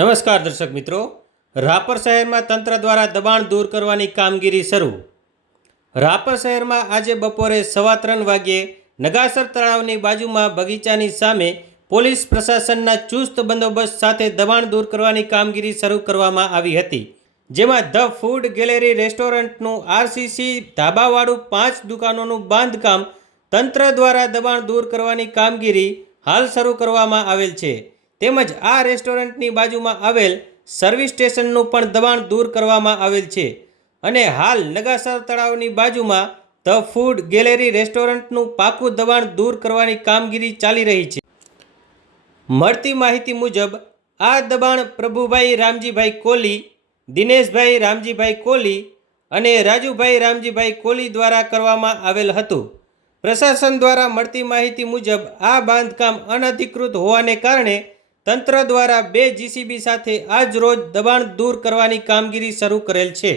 નમસ્કાર દર્શક મિત્રો. રાપર શહેરમાં તંત્ર દ્વારા દબાણ દૂર કરવાની કામગીરી શરૂ. રાપર શહેરમાં આજે બપોરે સવા ત્રણ વાગ્યે નગાસર તળાવની બાજુમાં બગીચાની સામે પોલીસ પ્રશાસનના ચુસ્ત બંદોબસ્ત સાથે દબાણ દૂર કરવાની કામગીરી શરૂ કરવામાં આવી હતી. જેમાં ધ ફૂડ ગેલેરી રેસ્ટોરન્ટનું આરસીસી ધાબાવાળું પાંચ દુકાનોનું બાંધકામ તંત્ર દ્વારા દબાણ દૂર કરવાની કામગીરી હાલ શરૂ કરવામાં આવેલ છે. તેમજ આ રેસ્ટોરન્ટની બાજુમાં આવેલ સર્વિસ સ્ટેશનનું પણ દબાણ દૂર કરવામાં આવેલ છે. અને હાલ નગાસર તળાવની બાજુમાં ધ ફૂડ ગેલેરી રેસ્ટોરન્ટનું પાકું દબાણ દૂર કરવાની કામગીરી ચાલી રહી છે. મળતી માહિતી મુજબ, આ દબાણ પ્રભુભાઈ રામજીભાઈ કોલી, દિનેશભાઈ રામજીભાઈ કોલી અને રાજુભાઈ રામજીભાઈ કોલી દ્વારા કરવામાં આવેલ હતું. પ્રશાસન દ્વારા મળતી માહિતી મુજબ, આ બાંધકામ અનધિકૃત હોવાને કારણે તંત્ર દ્વારા બે જીસીબી સાથે આજ રોજ દબાણ દૂર કરવાની કામગીરી શરૂ કરેલ છે.